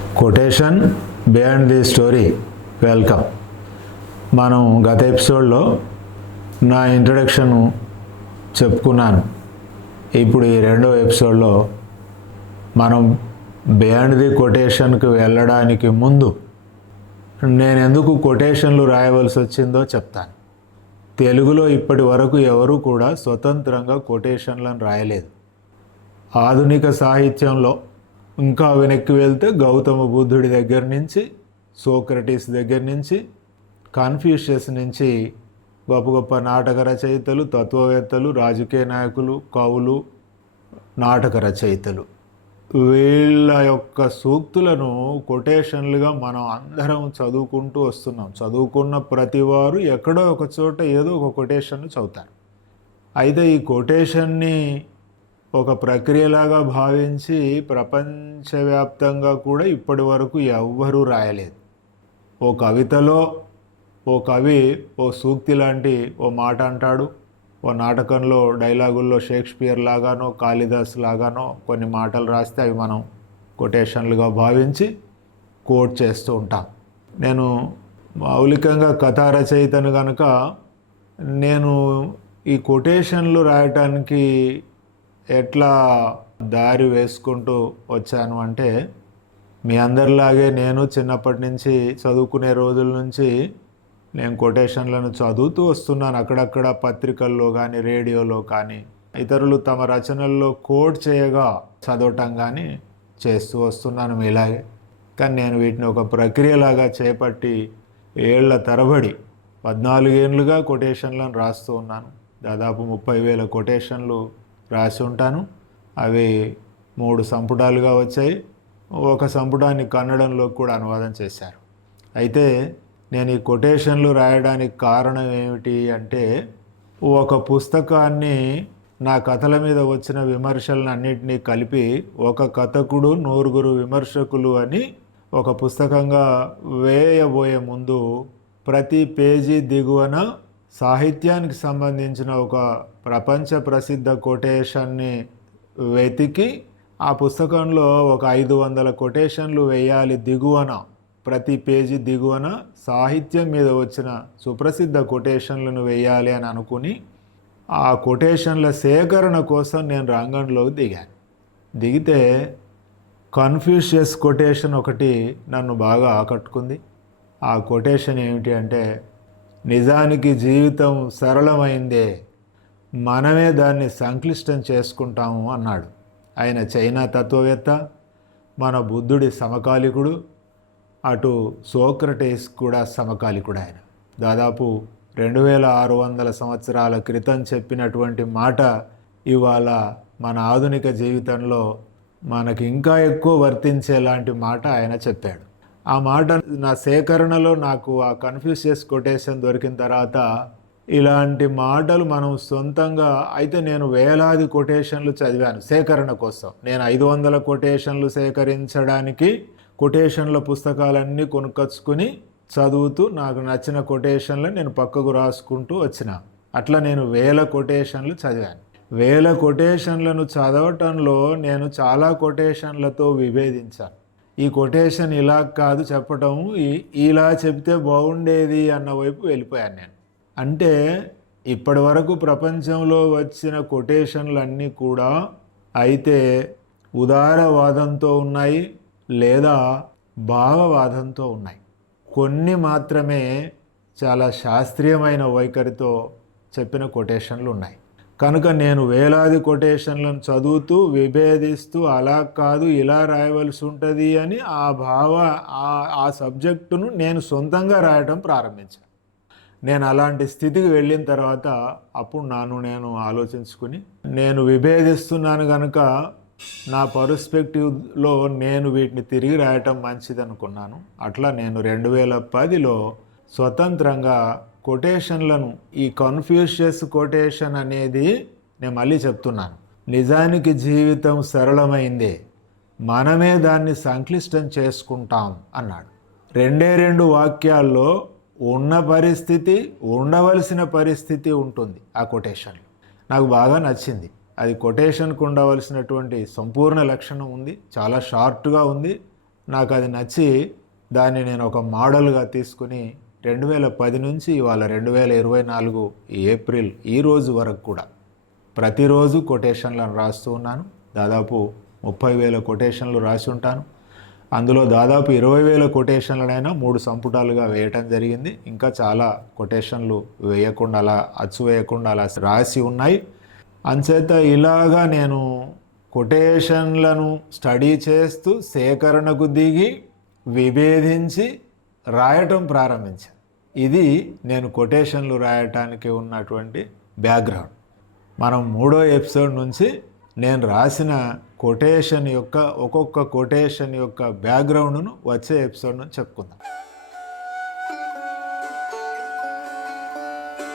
Quotation beyond the story. Welcome. మనం గత ఎపిసోడ్లో నా ఇంట్రడక్షన్ చెప్పుకున్నాను. ఇప్పుడు ఈ రెండో ఎపిసోడ్లో మనం బియాండ్ ది కొటేషన్కి వెళ్ళడానికి ముందు నేను ఎందుకు కొటేషన్లు రాయవలసి వచ్చిందో చెప్తాను. తెలుగులో ఇప్పటి వరకు ఎవరు కూడా స్వతంత్రంగా కొటేషన్లను రాయలేదు. ఆధునిక సాహిత్యంలో ఇంకా వెనక్కి వెళ్తే గౌతమ బుద్ధుడి దగ్గర నుంచి సోక్రటీస్ దగ్గర నుంచి కాన్ఫ్యూషియస్ నుంచి గొప్ప గొప్ప నాటక రచయితలు తత్వవేత్తలు రాజకీయ నాయకులు కవులు నాటక రచయితలు. వీళ్ళ యొక్క సూక్తులను కొటేషన్లుగా మనం అందరం చదువుకుంటూ వస్తున్నాం. చదువుకున్న ప్రతి వారు ఎక్కడో ఒక చోట ఏదో ఒక కొటేషన్ చదువుతారు. అయితే ఈ కొటేషన్ని ఒక ప్రక్రియలాగా భావించి ప్రపంచవ్యాప్తంగా కూడా ఇప్పటి వరకు ఎవ్వరూ రాయలేదు. ఓ కవితలో ఓ కవి ఓ సూక్తి లాంటి ఓ మాట అంటాడు. ఓ నాటకంలో డైలాగుల్లో షేక్స్పియర్ లాగానో కాళిదాస్ లాగానో కొన్ని మాటలు రాస్తే అవి మనం కొటేషన్లుగా భావించి కోట్ చేస్తూ ఉంటాం. నేను మౌలికంగా కథా రచయితను కనుక నేను ఈ కొటేషన్లు రాయటానికి ఎట్లా దారి వేసుకుంటూ వచ్చాను అంటే మీ అందరిలాగే నేను చిన్నప్పటి నుంచి చదువుకునే రోజుల నుంచి నేను కొటేషన్లను చదువుతూ వస్తున్నాను. అక్కడక్కడ పత్రికల్లో కానీ రేడియోలో కానీ ఇతరులు తమ రచనల్లో కోడ్ చేయగా చదవటం కానీ చేస్తూ వస్తున్నాను ఇలాగే కానీ నేను వీటిని ఒక ప్రక్రియలాగా చేపట్టి ఏళ్ళ తరబడి పద్నాలుగేళ్ళుగా కొటేషన్లను రాస్తూ ఉన్నాను. దాదాపు ముప్పై వేల కొటేషన్లు రాసి ఉంటాను. అవి మూడు సంపుటాలుగా వచ్చాయి. ఒక సంపుటాన్ని కన్నడంలో కూడా అనువాదం చేశారు. అయితే నేను ఈ కొటేషన్లు రాయడానికి కారణం ఏమిటి అంటే ఒక పుస్తకాన్ని నా కథల మీద వచ్చిన విమర్శలను అన్నింటినీ కలిపి ఒక కథకుడు నూరుగురు విమర్శకులు అని ఒక పుస్తకంగా వేయబోయే ముందు ప్రతి పేజీ దిగువన సాహిత్యానికి సంబంధించిన ఒక ప్రపంచ ప్రసిద్ధ కొటేషన్ని వెతికి ఆ పుస్తకంలో ఒక ఐదు వందల కొటేషన్లు వేయాలి దిగువన ప్రతి పేజీ దిగువన సాహిత్యం మీద వచ్చిన సుప్రసిద్ధ కొటేషన్లను వేయాలి అని అనుకుని ఆ కొటేషన్ల సేకరణ కోసం నేను రంగంలోకి దిగాను. దిగితే కన్ఫ్యూషియస్ కొటేషన్ ఒకటి నన్ను బాగా ఆకట్టుకుంది. ఆ కొటేషన్ ఏమిటి అంటే నిజానికి జీవితం సరళమైందే మనమే దాన్ని సంక్లిష్టం చేసుకుంటాము అన్నాడు. ఆయన చైనా తత్వవేత్త మన బుద్ధుడి సమకాలికుడు అటు సోక్రటీస్ కూడా సమకాలికుడు ఆయన. దాదాపు రెండు వేల ఆరు వందల సంవత్సరాల క్రితం చెప్పినటువంటి మాట ఇవాళ మన ఆధునిక జీవితంలో మనకి ఇంకా ఎక్కువ వర్తించేలాంటి మాట ఆయన చెప్పాడు. ఆ మాట నా సేకరణలో నాకు ఆ కన్ఫ్యూషియస్ కొటేషన్ దొరికిన తర్వాత ఇలాంటి మాటలు మనం సొంతంగా అయితే నేను వేలాది కొటేషన్లు చదివాను సేకరణ కోసం. నేను ఐదు వందల కొటేషన్లు సేకరించడానికి కొటేషన్ల పుస్తకాలన్నీ కొనుక్కొచ్చుకుని చదువుతూ నాకు నచ్చిన కొటేషన్లు నేను పక్కకు రాసుకుంటూ వచ్చిన. అట్లా నేను వేల కొటేషన్లు చదివాను. వేల కొటేషన్లను చదవటంలో నేను చాలా కొటేషన్లతో విభేదించాను. ఈ కొటేషన్ ఇలా కాదు చెప్పటం ఇలా చెప్తే బాగుండేది అన్న వైపు వెళ్ళిపోయాను నేను. అంటే ఇప్పటి వరకు ప్రపంచంలో వచ్చిన కొటేషన్లన్నీ కూడా అయితే ఉదారవాదంతో ఉన్నాయి లేదా భావవాదంతో ఉన్నాయి. కొన్ని మాత్రమే చాలా శాస్త్రీయమైన వైఖరితో చెప్పిన కొటేషన్లు ఉన్నాయి. కనుక నేను వేలాది కొటేషన్లను చదువుతూ విభేదిస్తూ అలా కాదు ఇలా రాయవలసి ఉంటుంది అని ఆ భావ ఆ- ఆ సబ్జెక్టును నేను సొంతంగా రాయటం ప్రారంభించాను. నేను అలాంటి స్థితికి వెళ్ళిన తర్వాత అప్పుడు నాను నేను ఆలోచించుకుని నేను విభేదిస్తున్నాను కనుక నా పర్స్పెక్టివ్లో నేను వీటిని తిరిగి రాయటం మంచిది అనుకున్నాను అట్లా నేను రెండు వేల పదిలో స్వతంత్రంగా కొటేషన్లను ఈ కన్ఫ్యూషియస్ కొటేషన్ అనేది నేను మళ్ళీ చెప్తున్నాను. నిజానికి జీవితం సరళమైందే మనమే దాన్ని సంక్లిష్టం చేసుకుంటాం అన్నాడు. రెండే రెండు వాక్యాల్లో ఉన్న పరిస్థితి ఉండవలసిన పరిస్థితి ఉంటుంది ఆ కొటేషన్లో. నాకు బాగా నచ్చింది. అది కొటేషన్కు ఉండవలసినటువంటి సంపూర్ణ లక్షణం ఉంది. చాలా షార్ట్గా ఉంది. నాకు అది నచ్చి దాన్ని నేను ఒక మోడల్గా తీసుకుని రెండు వేల పది నుంచి ఇవాళ రెండు వేల ఇరవై నాలుగు ఏప్రిల్ ఈ రోజు వరకు కూడా ప్రతిరోజు కొటేషన్లను రాస్తూ ఉన్నాను. దాదాపు ముప్పై వేల కొటేషన్లు రాసి ఉంటాను. అందులో దాదాపు ఇరవై వేల కొటేషన్లనైనా మూడు సంపుటాలుగా వేయటం జరిగింది. ఇంకా చాలా కొటేషన్లు వేయకుండా అలా అచ్చు వేయకుండా అలా రాసి ఉన్నాయి. అంచేత ఇలాగా నేను కొటేషన్లను స్టడీ చేస్తూ సేకరణకు దిగి విభేదించి రాయటం ప్రారంభించాను ఇది నేను కొటేషన్లు రాయటానికి ఉన్నటువంటి బ్యాక్గ్రౌండ్. మనం మూడో ఎపిసోడ్ నుంచి నేను రాసిన కొటేషన్ యొక్క ఒక్కొక్క కొటేషన్ యొక్క బ్యాక్గ్రౌండ్ను వచ్చే ఎపిసోడ్ను చెప్పుకుందాం.